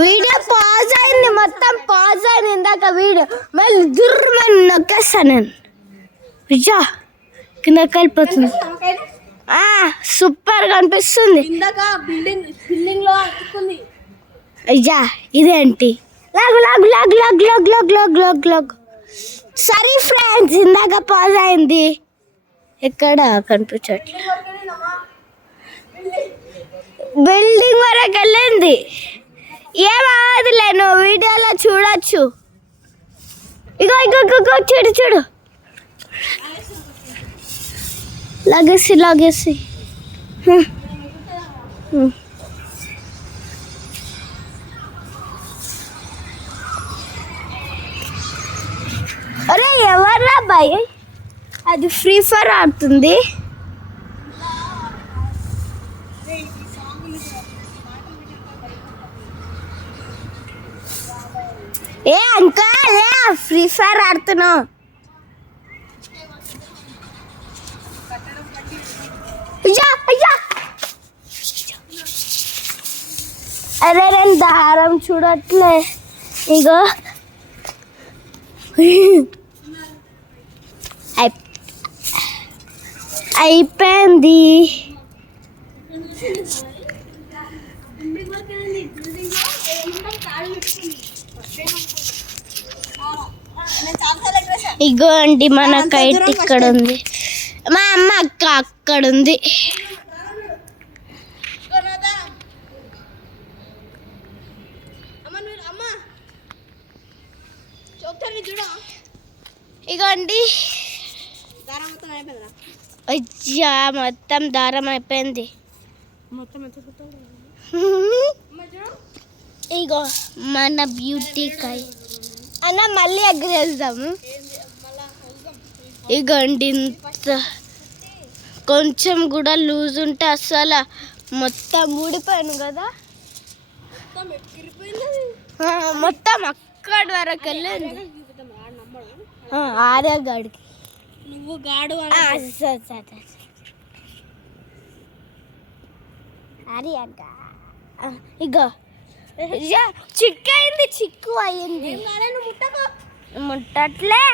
Video pause అయింది, మొత్తం pause అయింది ఇందాక వీడియో. మళ్ళీ దుర్మని నొక్కేస్తాను నేను. విజా కిందకి వెళ్ళిపోతుంది. సూపర్ గా అనిపిస్తుంది. అయ్యా ఇదేంటి lag lag lag lag lag lag lag lag lag. సరే ఫ్రెండ్స్, ఇందాక పాజ్ అయింది. ఎక్కడ కనిపించట్లేదు. బిల్డింగ్ వరకు వెళ్ళింది. ఏం అవ్వదులే, నువ్వు వీడియోలో చూడొచ్చు. ఇగో ఇగో ఇగో చూడు చూడు. లాగేసి లాగేసి. అరే ఎవర్రా బాయ్, అది ఫ్రీ ఫైర్ ఆడుతుంది. ఏ అంకల్, ఫ్రీ ఫైర్ ఆడుతున్నావు? అరే నేను దారం చూడట్లే. ఇగో అయిపోయింది. ఇగో అండి మన కైట్ ఇక్కడ ఉంది. మా అమ్మ అక్క అక్కడ ఉంది. ఇగోండి అయ్యా మొత్తం దారం అయిపోయింది. ఇగో మన బ్యూటీ కై అన్న మళ్ళీ ఎగరేద్దాము. ఇగోండి ఇంత కొంచెం కూడా లూజ్ ఉంటే అసలు మొత్తం ఊడిపోయాను కదా. మొత్తం అక్కడి వరకు వెళ్ళింది. ఆర్య గాడికి నువ్వు గాడు ఇగో చిక్కు అయింది, చిక్కు అయింది. ముట్టట్లే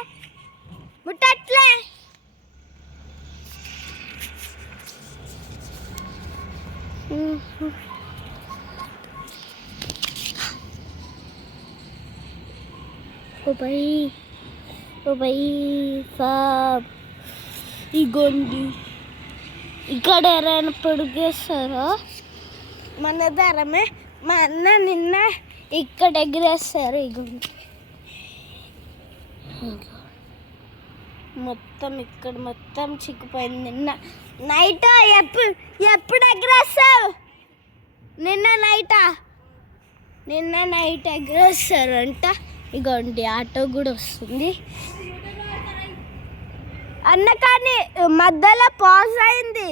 ముట్టట్లే. ఓ భయ్ సాబ్, ఇగోండి ఇక్కడ ఎవరైనా పొడిగేస్తారో మన దారమే. మా అన్న నిన్న ఇక్కడ ఎగిరేస్తారు. ఇగోండి మొత్తం ఇక్కడ మొత్తం చిక్కిపోయింది. నిన్న నైట్ ఎప్పుడు ఎగిరేస్తావు? నిన్న నైట్ ఎగిరేస్తారంట. ఇగోండి ఆటో కూడా వస్తుంది అన్న, కానీ మధ్యలో పాజ్ అయింది.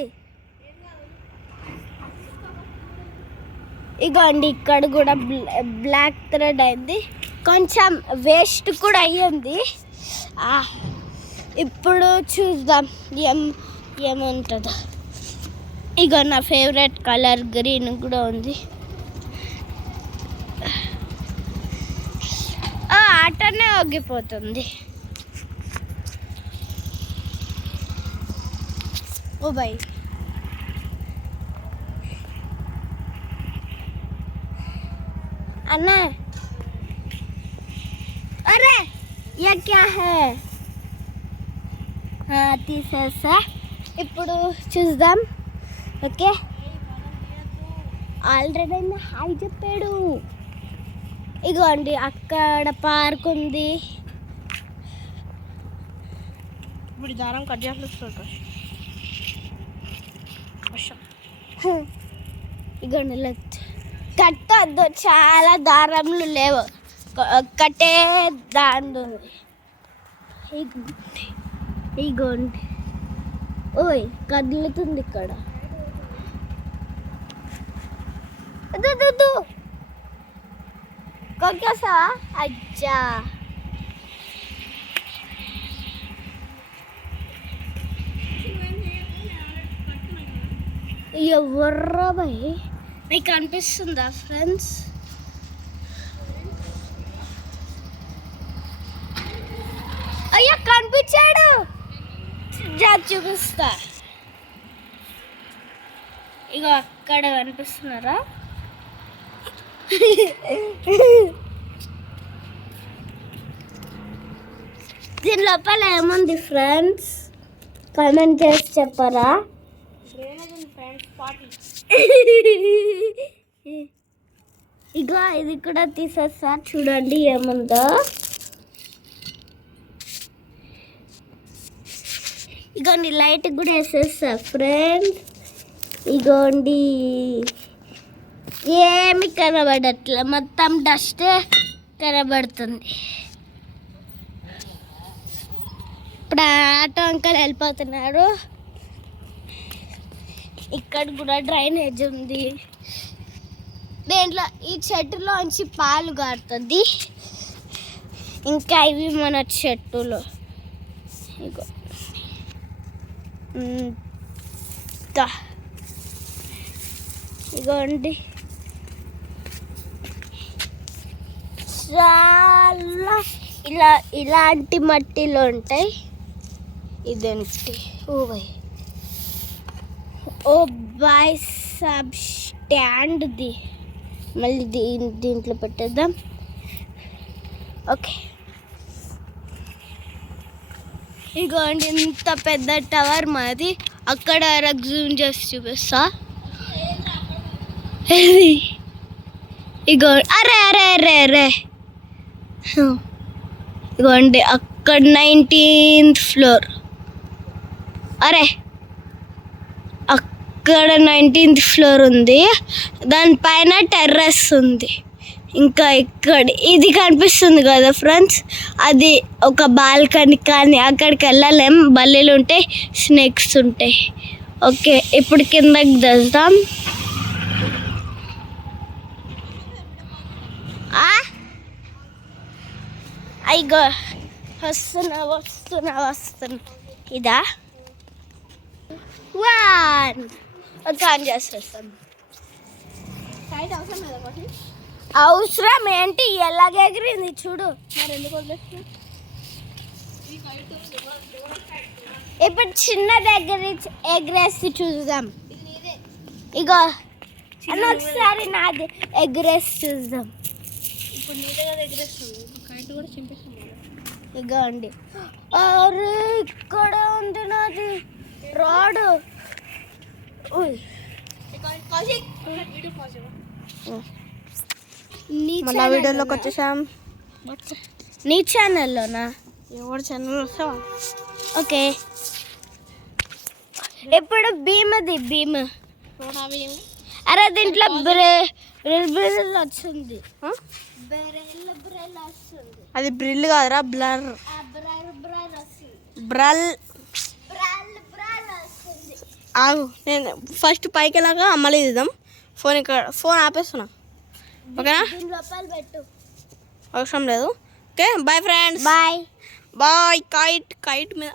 ఇగోండి ఇక్కడ కూడా బ్లాక్ థ్రెడ్ అయింది, కొంచెం వేస్ట్ కూడా అయ్యింది. ఇప్పుడు చూద్దాం ఏముంటుందో. ఇగో నా ఫేవరెట్ కలర్ గ్రీన్ కూడా ఉంది. ఆటోనే ఒగ్గిపోతుంది. ओ भाई अन्ना, अरे ये क्या है? తీసేసా. ఇప్పుడు చూద్దాం. ఓకే, ఆల్రెడీ హాయ్ చెప్పాడు. ఇగోండి అక్కడ పార్క్ ఉంది. ఇప్పుడు దారం కట్ చేస్తుంది. ఇగోండి కట్టొద్దు, చాలా దారంలు లేవు, కట్టే దాండు ఉంది. ఇగోండి ఓయ్ కదులుతుంది ఇక్కడ. కొక్కేసావా? అచ్చా ఎవర్రా భయ్, మీకు అనిపిస్తుందా ఫ్రెండ్స్? కనిపించాడు. చూపిస్తా. ఇక అక్కడ కనిపిస్తున్నారా? దీని లోపల ఏముంది ఫ్రెండ్స్? కామెంట్ చేసి చెప్పరా? ఇక ఇది కూడా తీసేస్తా, చూడండి ఏముందో. ఇగోండి లైట్ కూడా వేసేస్తా ఫ్రెండ్స్. ఇగోండి ఏమి కనబడట్లే, మొత్తం డస్ట్ కనబడుతుంది. ఇప్పుడు ఆటో అంకల్ వెళ్ళిపోతున్నారు. ఇక్కడ కూడా డ్రైనేజ్ ఉంది. దేంట్లో ఈ చెట్టులోంచి పాలు కారుతుంది. ఇంకా ఇవి మన చెట్టులో. ఇగో ఇగోండి చాలా ఇలాంటి మట్టిలో ఉంటాయి. ఇదేంటి ఓ బాయ్ సబ్ స్టాండ్ది. మళ్ళీ దీంట్లో పెట్టేద్దాం. ఓకే ఇగోండి ఇంత పెద్ద టవర్ మాది. అక్కడ జూమ్ చేసి చూపిస్తా. ఇగో అరే అరే అరే అరే ఇగోండి అక్కడ 19th ఫ్లోర్. అరే అక్కడ 19th ఫ్లోర్ ఉంది. దానిపైన టెర్రస్ ఉంది. ఇంకా ఇక్కడ ఇది కనిపిస్తుంది కదా ఫ్రెండ్స్, అది ఒక బాల్కనీ. కానీ అక్కడికి వెళ్ళలేం, బల్లీలు ఉంటాయి, స్నేక్స్ ఉంటాయి. ఓకే ఇప్పుడు కిందకి దిద్దాం. అయ్యో వస్తున్నా. ఇదా 1 ఆన్ చేసేస్తాం. అవసరం ఏంటి? ఎలాగ ఎగిరింది చూడు. ఇప్పుడు చిన్నది ఎగరేసి చూద్దాం. ఇగో ఒకసారి నాది ఎగరేసి చూద్దాం. ఇగో అండి. అరే ఇక్కడ ఉంది నాది రాడ్. మళ్ళీ వీడియోలోకి వచ్చేసాం. నీ ఛానల్లోనా? ఎవరి ఛానల్ వస్తావా? ఓకే ఇప్పుడు భీమ్. అరే దీంట్లో బ్రిల్ వచ్చింది. అది బ్రిల్ కాదురా, బ్లర్. బ్రల్ ఆగు, నేను ఫస్ట్ పైకి వెళ్ళాక మళ్ళీ తీద్దాం. ఫోన్ ఆపేస్తున్నా. ఓకేనా? అవసరం లేదు. Okay bye friends. Bye bye. Kite మీద